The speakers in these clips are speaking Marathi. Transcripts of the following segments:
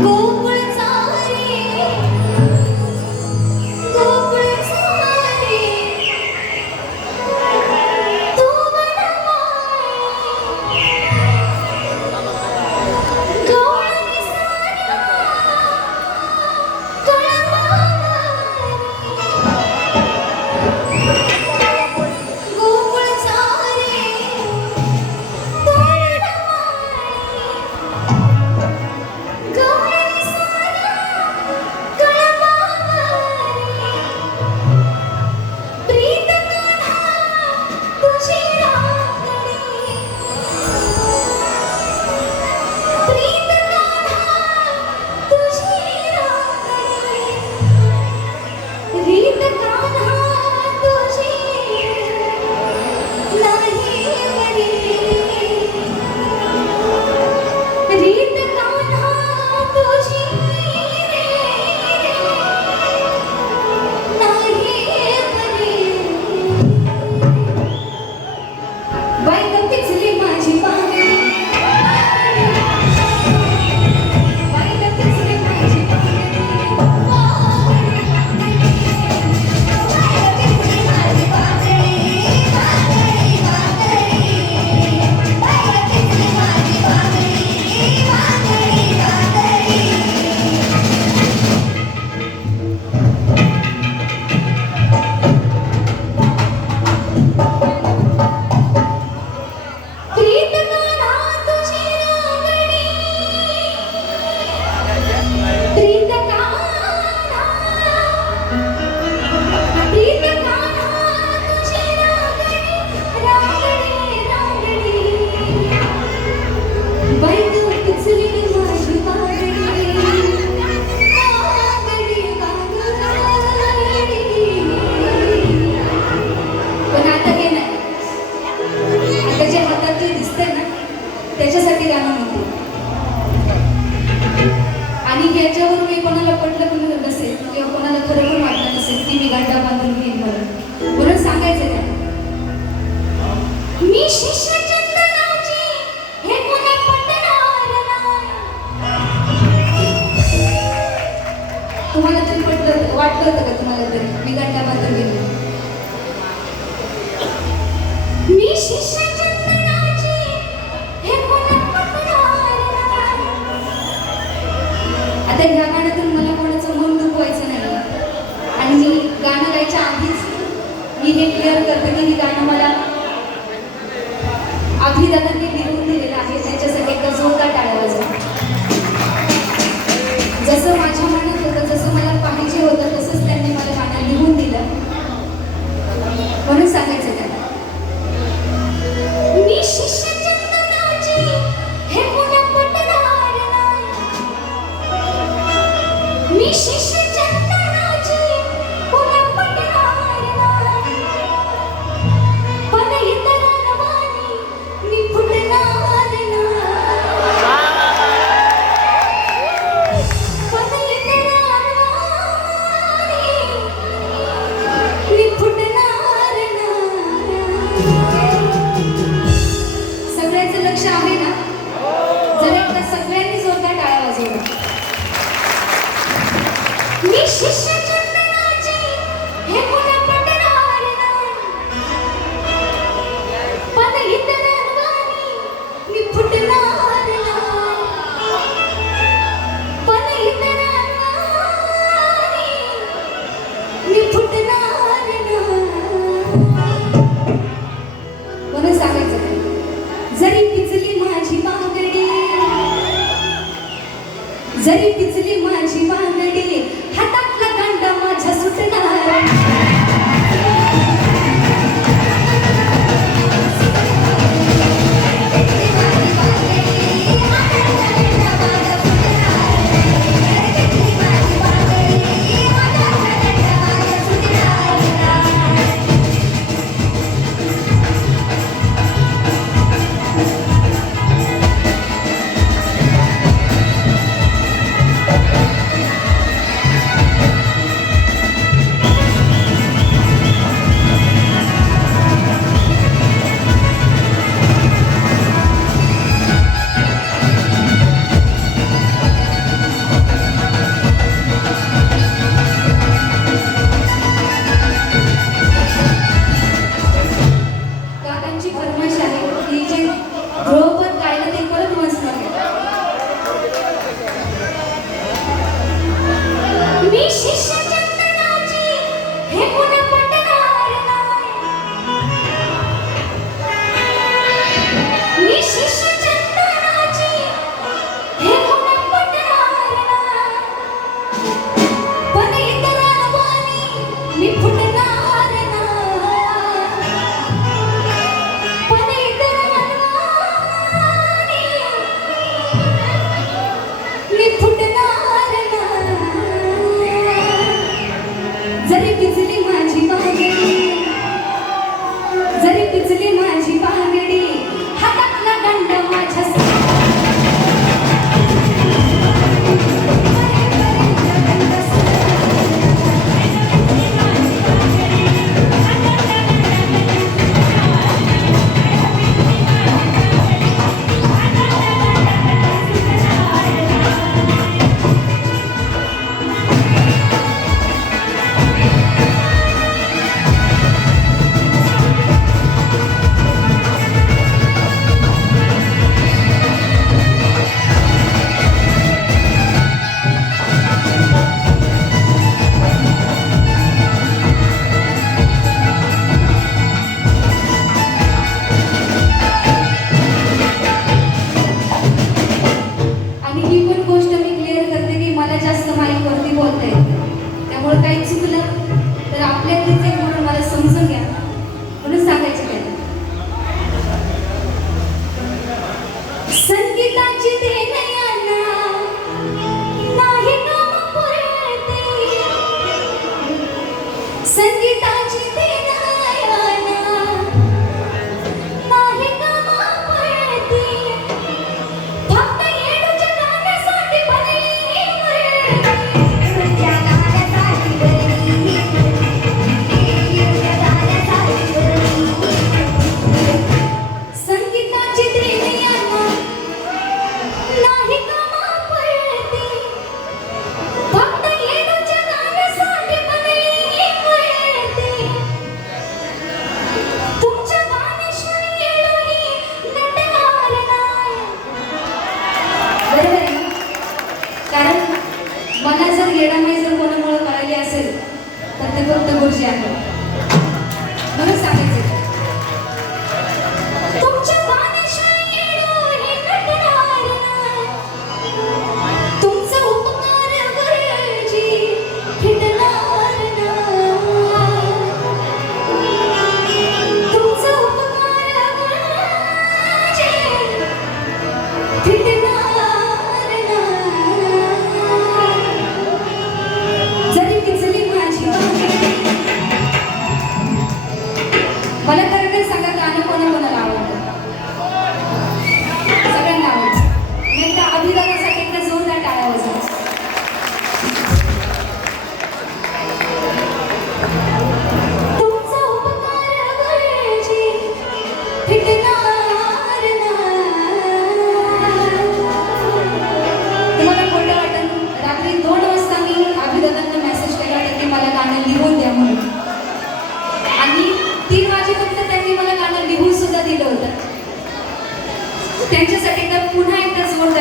Go. त्याच्यासाठी राहणं म्हणते. आणि याच्यावर मी कोणाला पटलं पण नसेल किंवा कोणाला खरं पण वाटलं नसेल की मी गाडा बांधून घेईन म्हणून. म्हणून सांगायचं त्या मी शिष्य तुम्हाला तरी पटलं वाटलं होतं का तुम्हाला तरी? मी गाडा बांधून आता ह्या गाण्यातून मला कोणाचं मन दुखवायचं नाही आणि मी गाणं गायच्या आधीच मी हे क्लिअर करते की हे गाणं मला आधी दादा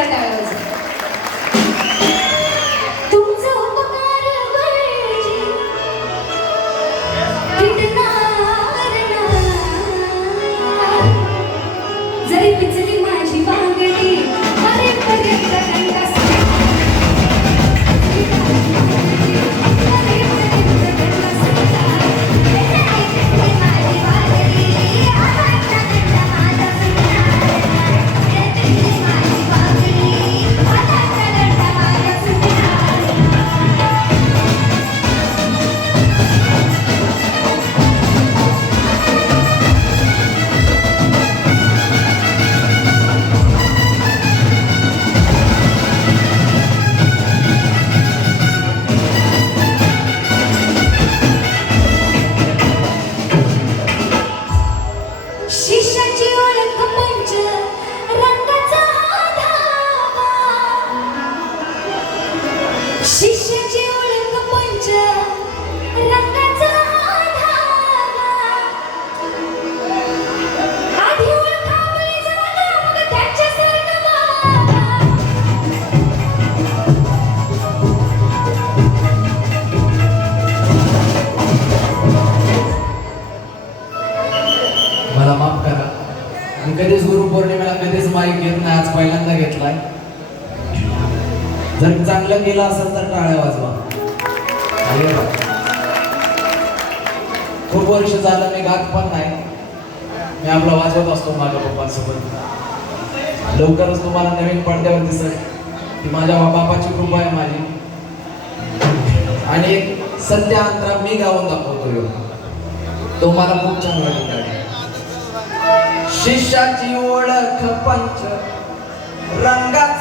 fuerte. Deixa de माईक घेत नाही आज पहिल्यांदा घेतलाय. जर चांगलं केलं असेल तर टाळ्या वाजवा. खूप वर्ष झालं मी गात पण नाही. मी आपला वाजवत असतो माझ्या पप्पांसोबत. लवकरच तुम्हाला नवीन पडद्यावर दिसत ती माझ्या बापाची कृपा आहे माझी. आणि सध्या अंतरा मी गाऊन दाखवतो तो मला खूप छान वाटत शिष्याची ओळख पंच. रंगाच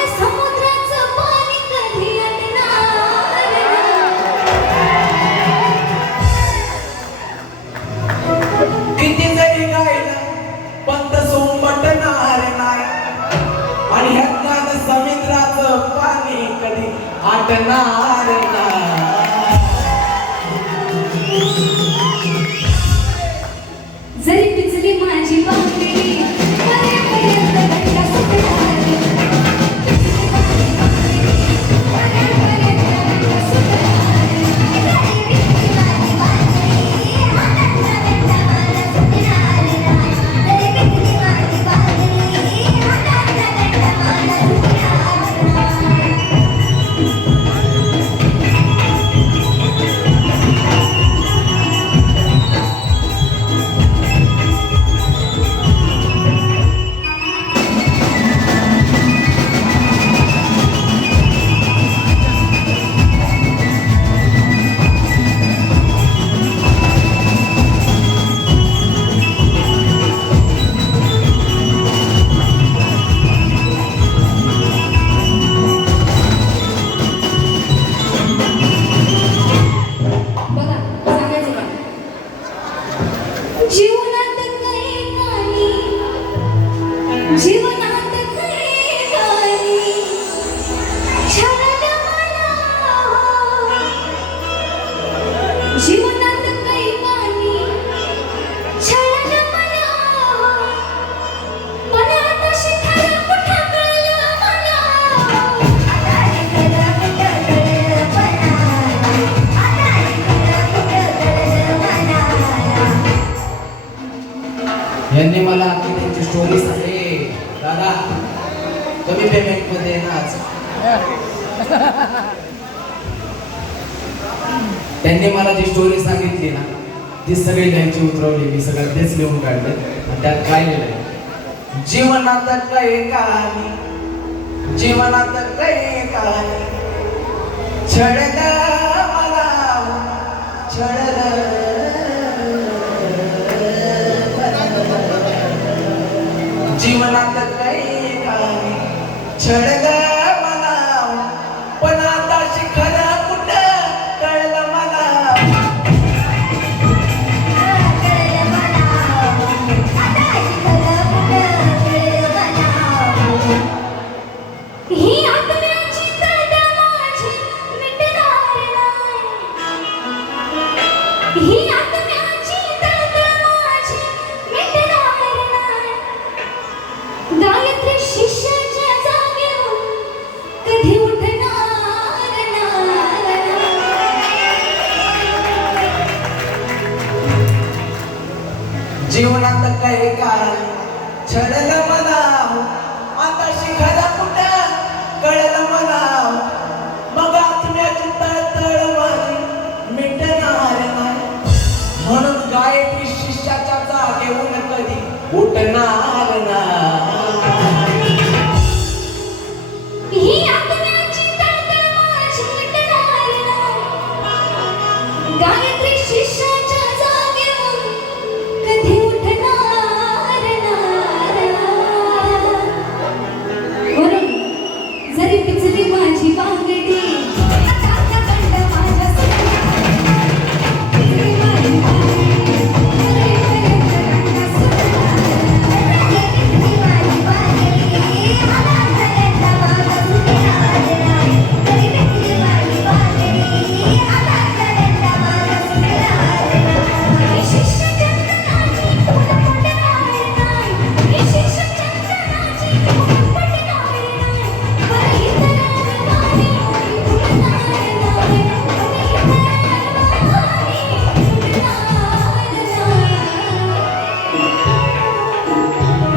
人呐 पेमेंटमध्ये नाच त्यांनी मला जी स्टोरी सांगितली ना ती सगळी त्यांची उतरवली मी सगळं तेच लिहून काढले. त्यात काय लिहिलंय? जीवनात काही कहाणी? जीवनात काही कहाणी? छळदा मला छळदा ಸಡಗ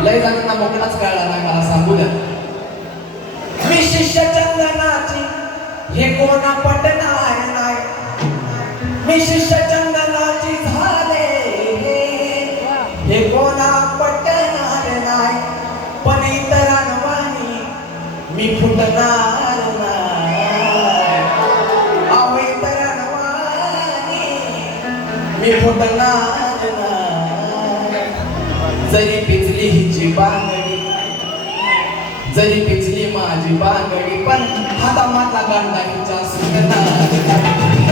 लय जणांना मोकळाच कळला नाही मला सांगू द्या. विशिष्ट चंदनाची हे कोणा पटणार नाही? विशिष्ट चंदनाची झाले हे. कोणा पटणार नाही? पण इतरांवानी मी फुटणार जरी पिचली माझी बांगडी पण हाता माता गांडा हिच्या